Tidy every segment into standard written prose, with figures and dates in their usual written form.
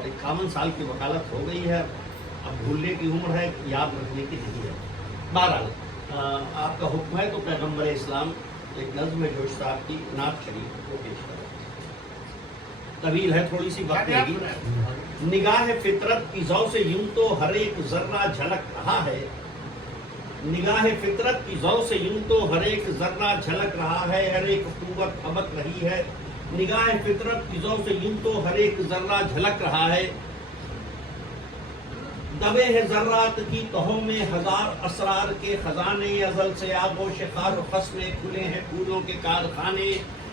اور 51 سال کی وکالت ہو گئی ہے، اب بھولنے کی عمر ہے، یاد رکھنے کی نہیں ہے۔ بہرحال آپ کا حکم ہے تو پیغمبر اسلام ایک نظم جوش صاحب کی نعت شریف کو پیش کریں۔ طویل ہے، تھوڑی سی وقت لگی۔ نگاہ فطرت کی ضو سے یوں تو ہر ایک ذرہ جھلک رہا ہے، نگاہ فطرت کی ضو سے یوں تو ہر ایک ذرہ جھلک رہا ہے، ہر ایک قوت ابک رہی ہے۔ نگاہ فطرت کی ضو سے یوں تو ہر ایک ذرہ جھلک رہا ہے، دبے ہے ذرات کی تہوں میں ہزار اسرار کے خزانے، ازل سے آغوش خار و خس میں کھلے ہیں پھولوں کے کارخانے،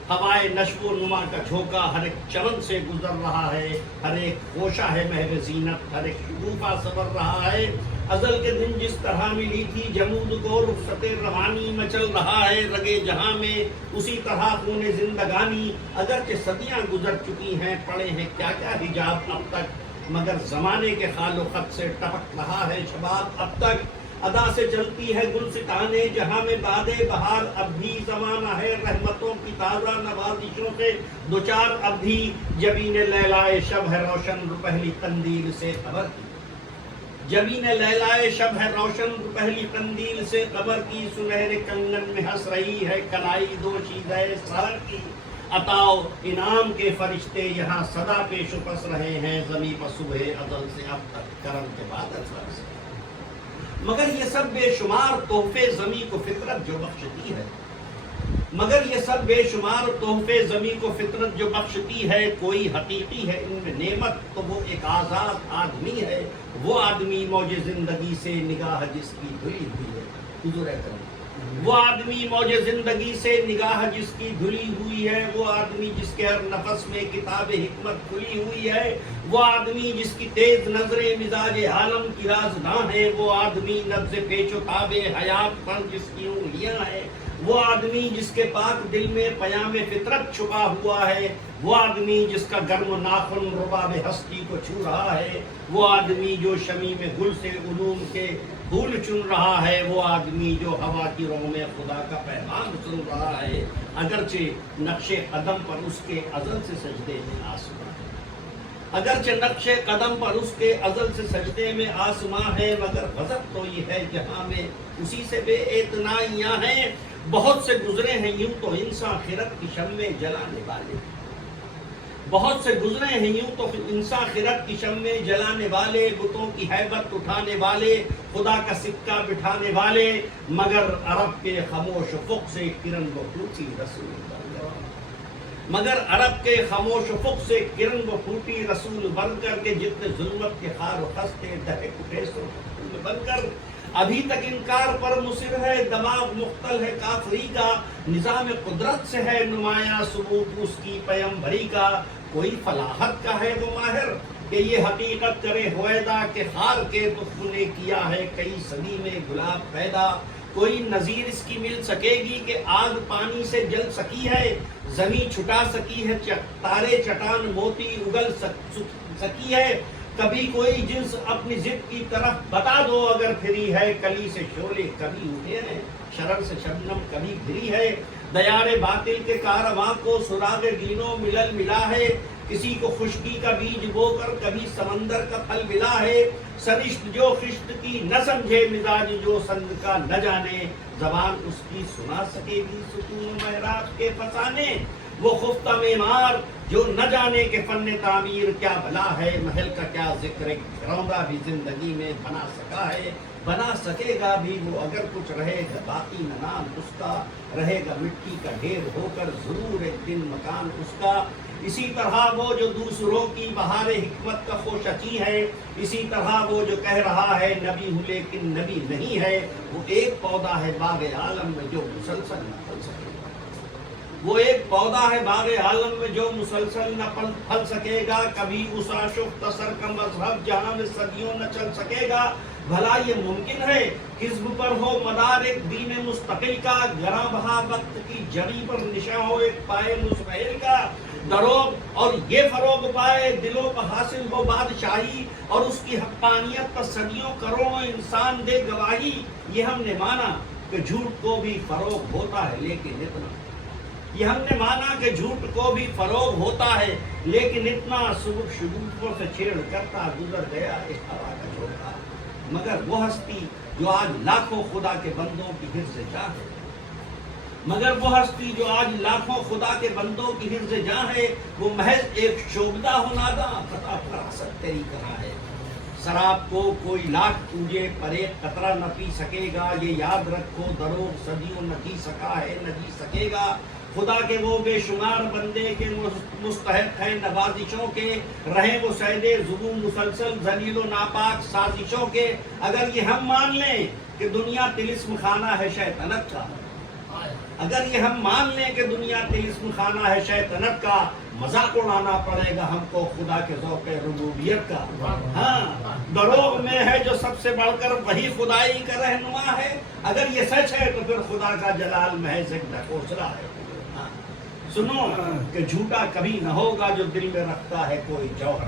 ہوائے نشو و نما کا جھونکا ہر ایک چمن سے گزر رہا ہے، ہر ایک خوشہ ہے محو زینت، ہر ایک شگوفہ سنور رہا ہے۔ ازل کے دن جس طرح ملی تھی جمود کو رخصت روانی، مچل رہا ہے رگے جہاں میں اسی طرح خون زندگانی، اگرچہ صدیاں گزر چکی ہیں، پڑے ہیں کیا کیا حجاب اب تک، مگر زمانے کے خال و خط سے ٹپک رہا ہے شباب اب تک، ادا سے چلتی ہے گلستانے جہاں میں باد بہار، اب بھی زمانہ ہے رحمتوں کی تازہ نوازشوں سے دوچار، اب بھی جبین لیلائے شب ہے روشن پہلی قندیل سے خبر کی، جبین لیلائے شب ہے روشن پہلی قندیل سے قبر کی، سنہرے کنگن میں ہنس رہی ہے کلائی دوشیزہ سحر کی، عطاؤ انعام کے فرشتے یہاں صدا پیش و پس رہے ہیں، زمیں پر صبح ازل سے اب تک کرم کے بعد اثر سے، مگر یہ سب بے شمار تحفے زمیں کو فطرت جو بخشتی ہے، مگر یہ سب بے شمار تحفے زمیں کو فطرت جو بخشتی ہے، کوئی حقیقی ہے ان میں نعمت تو وہ ایک آزاد آدمی ہے، وہ آدمی موج زندگی سے نگاہ جس کی دھلی ہوئی ہے، حضور اکرم، وہ آدمی موج زندگی سے نگاہ جس کی دھلی ہوئی ہے، وہ آدمی جس کے ہر نفس میں کتاب حکمت کھلی ہوئی ہے، وہ آدمی جس کی تیز نظریں مزاج عالم کی رازداں ہیں، وہ آدمی نبض پیچ و تاب حیات پر جس کی انگلیاں ہیں، وہ آدمی جس کے پاک دل میں پیام فطرت چھپا ہوا ہے، وہ آدمی جس کا گرم ناخن رباب ہستی کو چھو رہا ہے، وہ آدمی جو شمیم گل سے علوم کے پھول چن رہا ہے، وہ آدمی جو ہوا کی رو میں خدا کا پیغام سن رہا ہے، اگرچہ نقش قدم پر اس کے ازل سے سجدے میں آسمان ہے، اگرچہ نقش قدم پر اس کے ازل سے سجدے میں آسمان ہے، مگر غضب تو یہ ہے جہاں میں اسی سے بے اعتنائیاں ہیں، بہت سے گزرے ہیں یوں تو انسان خرد کی شمع جلانے والے، بہت سے گزرے ہیں یوں تو انسان خرد کی شمع جلانے والے، بتوں کی ہیبت اٹھانے والے، خدا کا سکہ بٹھانے والے، مگر عرب کے خاموش افق سے کرن وہ پھوٹی رسول بن کر، مگر عرب کے خاموش افق سے کرن وہ پھوٹی رسول بن کر کے، جتنے ظلمت کے خار و خستے دہک اٹھے سو رسول بن کر، ابھی تک انکار پر مصر ہے دماغ مختل ہے کافری کا، نظام قدرت سے ہے نمایاں ثبوت اس کی پیمبری کا، کوئی فلاحت کا ہے وہ ماہر کہ یہ حقیقت کرے ہویدا کہ خار کے تخم نے کیا ہے کئی صدی میں گلاب پیدا، کوئی نظیر اس کی مل سکے گی کہ آگ پانی سے جل سکی ہے، زمین چھٹا سکی ہے تارے چٹان موتی اگل سکی ہے، کبھی کوئی جنس اپنی ضد کی طرف بتا دو اگر پھری ہے، کلی سے شعلے کبھی اٹھے ہیں شرر سے شبنم کبھی گری ہے، دیار باطل کے کارواں کو سراغ دینوں ملل ملا ہے، کسی کو خشکی کا بیج بو کر کبھی سمندر کا پھل ملا ہے، سرشت جو خشت کی نہ سمجھے مزاج جو سند کا نہ جانے، زبان اس کی سنا سکے گی سکون محراب کے فسانے، وہ خفتہ معمار جو نہ جانے کہ فن تعمیر کیا بھلا ہے، محل کا کیا ذکر گھروندہ بھی زندگی میں بنا سکا ہے، بنا سکے گا بھی وہ اگر کچھ رہے گا باقی نہ نام اس کا، رہے گا مٹی کا ڈھیر ہو کر ضرور ایک دن مکان اس کا، اسی طرح وہ جو دوسروں کی بہار حکمت کا خوشچی ہے، اسی طرح وہ جو کہہ رہا ہے نبی ہوں لیکن نبی نہیں ہے، وہ ایک پودا ہے باغ عالم میں جو مسلسل نہ پھل سکے، وہ ایک پودا ہے باغ عالم میں جو مسلسل نہ پھل سکے گا، کبھی اس عاشق تسر کا مذہب جہاں میں صدیوں نہ چل سکے گا، بھلا یہ ممکن ہے حزب پر ہو مدار ایک دین مستقل کا، گراں بہا وقت کی جڑی پر نشاں ہو ایک پائے مستحل کا، دروغ اور یہ فروغ پائے دلوں پر حاصل ہو بادشاہی، اور اس کی حقانیت پر صدیوں کروڑوں انسان دے گواہی، یہ ہم نے مانا کہ جھوٹ کو بھی فروغ ہوتا ہے لیکن اتنا یہ ہم نے مانا کہ جھوٹ کو بھی فروغ ہوتا ہے، لیکن اتنا سبک شگوفوں سے چھیڑ کرتا گزر گیا ایک ہوا کا جھونکا، مگر وہ ہستی جو آج لاکھوں خدا کے بندوں کی حفظ جاں ہے، مگر وہ ہستی جو آج لاکھوں خدا کے بندوں کی حفظ جاں ہے، وہ محض ایک شوبدہ ہو ناداں، پتہ فراست تیری کہاں ہے۔ شراب کو کوئی لاکھ پوجے پر ایک قطرہ نہ پی سکے گا، یہ یاد رکھو دروغ صدیوں نہ جی سکا ہے نہ جی سکے گا۔ خدا کے وہ بے شمار بندے کے مستحق ہیں نوازشوں کے، رہیں وہ سیدے ظلم مسلسل ذلیل و ناپاک سازشوں کے۔ اگر یہ ہم مان لیں کہ دنیا طلسم خانہ ہے شیطنت کا، اگر یہ ہم مان لیں کہ دنیا طلسم خانہ ہے شیطنت کا، مذاق اڑانا پڑے گا ہم کو خدا کے ذوق ربوبیت کا۔ ہاں، دروغ میں ہے جو سب سے بڑھ کر وہی خدائی کا رہنما ہے، اگر یہ سچ ہے تو پھر خدا کا جلال محض ایک ڈھکوسلا ہے۔ سنو کہ جھوٹا کبھی نہ ہوگا جو دل میں رکھتا ہے کوئی جوہر،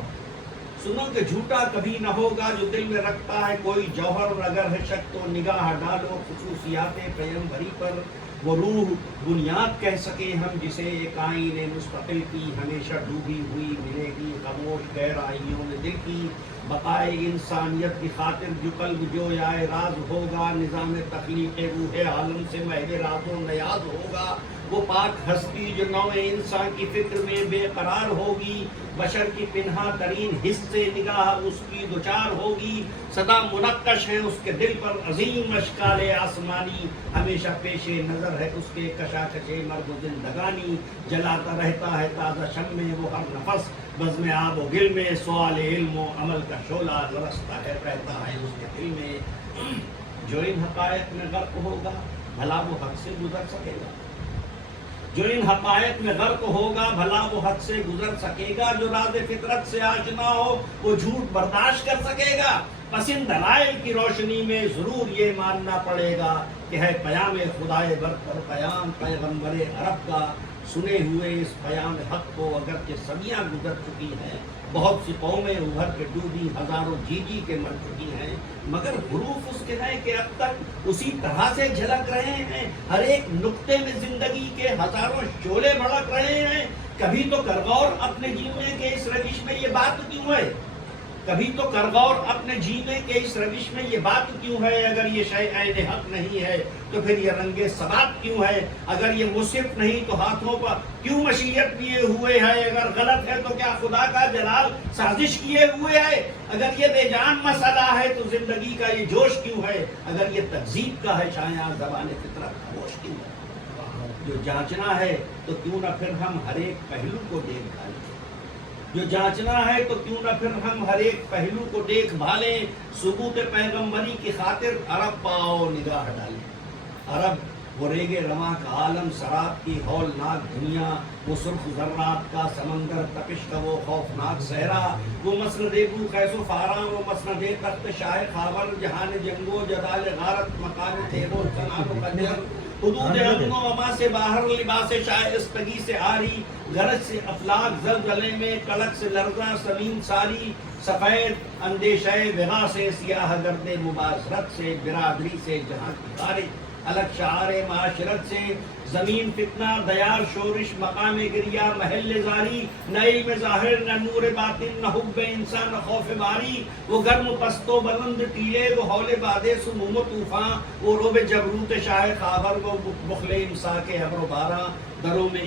سنو کہ جھوٹا کبھی نہ ہوگا جو دل میں رکھتا ہے کوئی جوہر، اگر ہے شک تو نگاہ ڈالو خصوصیات پیغمبری پر، وہ روح بنیاد کہہ سکے ہم جسے ایک آئین مستقل کی ہمیشہ ڈوبی ہوئی ملے گی، خاموش گہرائیوں میں دل کی بقائے انسانیت کی خاطر جو قلب جو یا راز ہوگا، نظام تخلیق روح عالم سے محو راز و نیاز ہوگا، وہ پاک ہستی جو نوع انسان کی فکر میں بے قرار ہوگی، بشر کی پنہا ترین حص سے نگاہ اس کی دوچار ہوگی، سدا منقش ہے اس کے دل پر عظیم اشکال آسمانی، ہمیشہ پیش نظر ہے اس کے کشاکش مرگ و زندگانی، جلاتا رہتا ہے تازہ شمع وہ ہر نفس، بزم آب و گل میں سوال علم و عمل کا شعلہ برستا ہے رہتا ہے اس کے دل میں۔ جو ان حقائق میں غرق ہوگا بھلا وہ حق سے گزر سکے گا، جو ان حقائق میں غرق ہوگا بھلا وہ حد سے گزر سکے گا، جو راز فطرت سے آشنا ہو وہ جھوٹ برداشت کر سکے گا، پس ان دلائل کی روشنی میں ضرور یہ ماننا پڑے گا کہ ہے پیام خدائے برتر پیام پیغمبر عرب کا، سنے ہوئے اس پیام حق کو اگرچہ صدیاں گزر چکی ہیں، بہت سی قومیں ابھر کے ڈوبی، ہزاروں جی کے مر چکی ہیں، مگر حروف اس کے ہیں کہ اب تک اسی طرح سے جھلک رہے ہیں، ہر ایک نقطے میں زندگی کے ہزاروں شعلے بھڑک رہے ہیں۔ کبھی تو کرغور اپنے جینے کے اس روش میں یہ بات کیوں ہے، کبھی تو کرغور اپنے جینے کے اس روش میں یہ بات کیوں ہے، اگر یہ شے عین حق نہیں ہے تو پھر یہ رنگ ثبات کیوں ہے، اگر یہ مصحف نہیں تو ہاتھوں پر کیوں مشیت کیے ہوئے ہے، اگر غلط ہے تو کیا خدا کا جلال سازش کیے ہوئے ہے، اگر یہ بے جان مسئلہ ہے تو زندگی کا یہ جوش کیوں ہے، اگر یہ تکذیب کا ہے شایان زبان فطرت خاموش کیوں ہے۔ جو جانچنا ہے تو کیوں نہ پھر ہم ہر ایک پہلو کو دیکھ بھالیں، جو جانچنا ہے تو کیوں نہ پھر ہم ہر ایک پہلو کو دیکھ بھالیں، ثبوت پیغمبری کی خاطر عرب پاؤ نگاہ ڈالیں۔ عرب وہ ریگ رواں کا عالم، سراب کی ہولناک دنیا، وہ سرخ ذرات کا سمندر، تپش کا وہ خوفناک صحرا، وہ مسند بو قیس و فاراں، وہ مسند تخت شاہ خاور، جہان جنگو جدال غارت، مکان تیغ و چنان و قدر، حدود امن و اما سے باہر، لباس شائستگی سے آری، گرج سے افلاک زلزلے میں، کڑک سے لرزاں زمین ساری، سفید اندیشہ وغا سے، سیاہ گرد مباشرت سے، برادری سے جہاں کی تاریخ، الگ شعار معاشرت سے، زمین فتنہ دیار شورش، مقام گریا محل زاری، نہ علم ظاہر نہ نور باطن، نہ حب انسان نہ خوف باری، وہ گرم پست و بلند ٹیلے، وہ ہول باد سموم و طوفان، وہ روب جبروت شاہ خاور، وہ بخل امساک ابر و باراں، دروں میں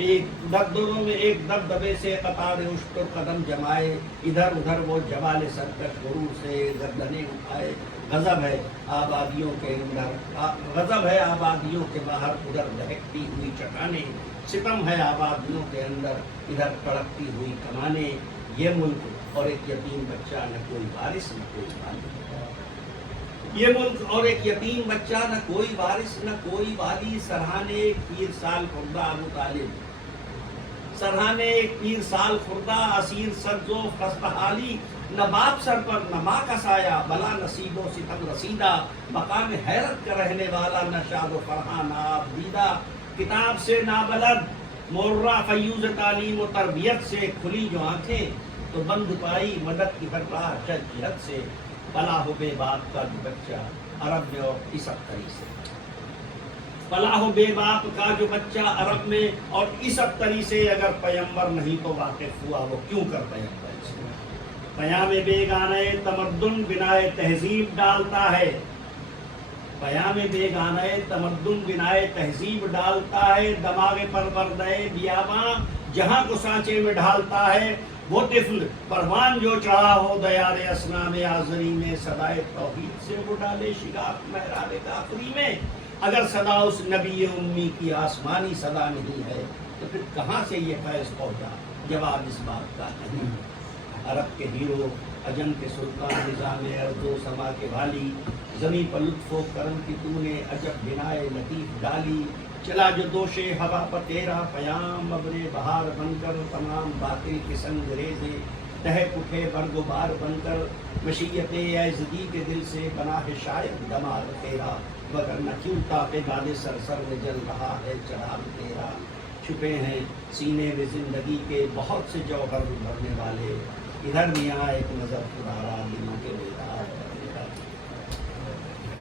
ایک دبدبے سے قطار اشتر قدم جمائے، ادھر ادھر وہ جوال سرکش غرور سے گردنیں اٹھائے، غضب ہے آبادیوں کے اندر، غضب ہے آبادیوں کے باہر، ادھر دہکتی ہوئی چٹانیں، ستم ہے آبادیوں کے اندر، ادھر کڑکتی ہوئی کمانیں، یہ ملک اور ایک یتیم بچہ، نہ کوئی وارث نہ کوئی والی، یہ ملک اور ایک یتیم بچہ، نہ کوئی وارث نہ کوئی والی، سرہانے ایک پیر سال خوردہ ابو طالب، سرہانے ایک پیر سال خوردہ، اسیر سبز و خستہ حالی، نہ باپ سر پر نہ ماں کا سایہ، بلا نصیب و ستم رسیدہ، مقام حیرت کا رہنے والا، نہ شاد و فرحاں نہ آپ دیدہ، کتاب سے نابلد، مورا فیوز تعلیم و تربیت سے، کھلی جو آنکھیں تو بند پائی مدد کی بھرپار جدت سے، بلا ہو بے باپ کا بچہ عرب میں اور اس اختری سے۔ فلاح و بے باپ کا جو بچہ عرب میں اور اس ابتری سے اگر پیمبر نہیں تو واقف ہوا وہ کیوں کر پیمبر سے پیام بیگانہ تمدن بنائے تہذیب ڈالتا ہے پیام بیگانہ تمدن بنائے تہذیب ڈالتا ہے دماغ پروردہ بیاباں جہاں کو سانچے میں ڈھالتا ہے وہ طفل پروان جو چڑھا ہو دیار اسنام آذری میں صدائے توحید سے وہ ڈالے شگاف محراب کافری میں اگر صدا اس نبی امی کی آسمانی صدا نہیں ہے تو پھر کہاں سے یہ فیض پہنچا جواب اس بات کا نہیں عرب کے ہیرو عجم کے سلطان نظام ارض و سما کے والی زمیں پر لطف و کرم کی تو نے عجب بنائے لطیف ڈالی چلا جو دوش ہوا پر تیرا پیام ابر بہار بن کر تمام باطل کے سنگ ریزے تہک اٹھے برگ و بار بن کر مشیت ایزدی کے دل سے بنا ہے شاید دماغ تیرا وگرنہ کیوں تاپے گالے سر سر میں جل رہا ہے چراغ تیرا چھپے ہیں سینے میں زندگی کے بہت سے جوہر بھرنے والے ادھر میاں ایک نظر پڑا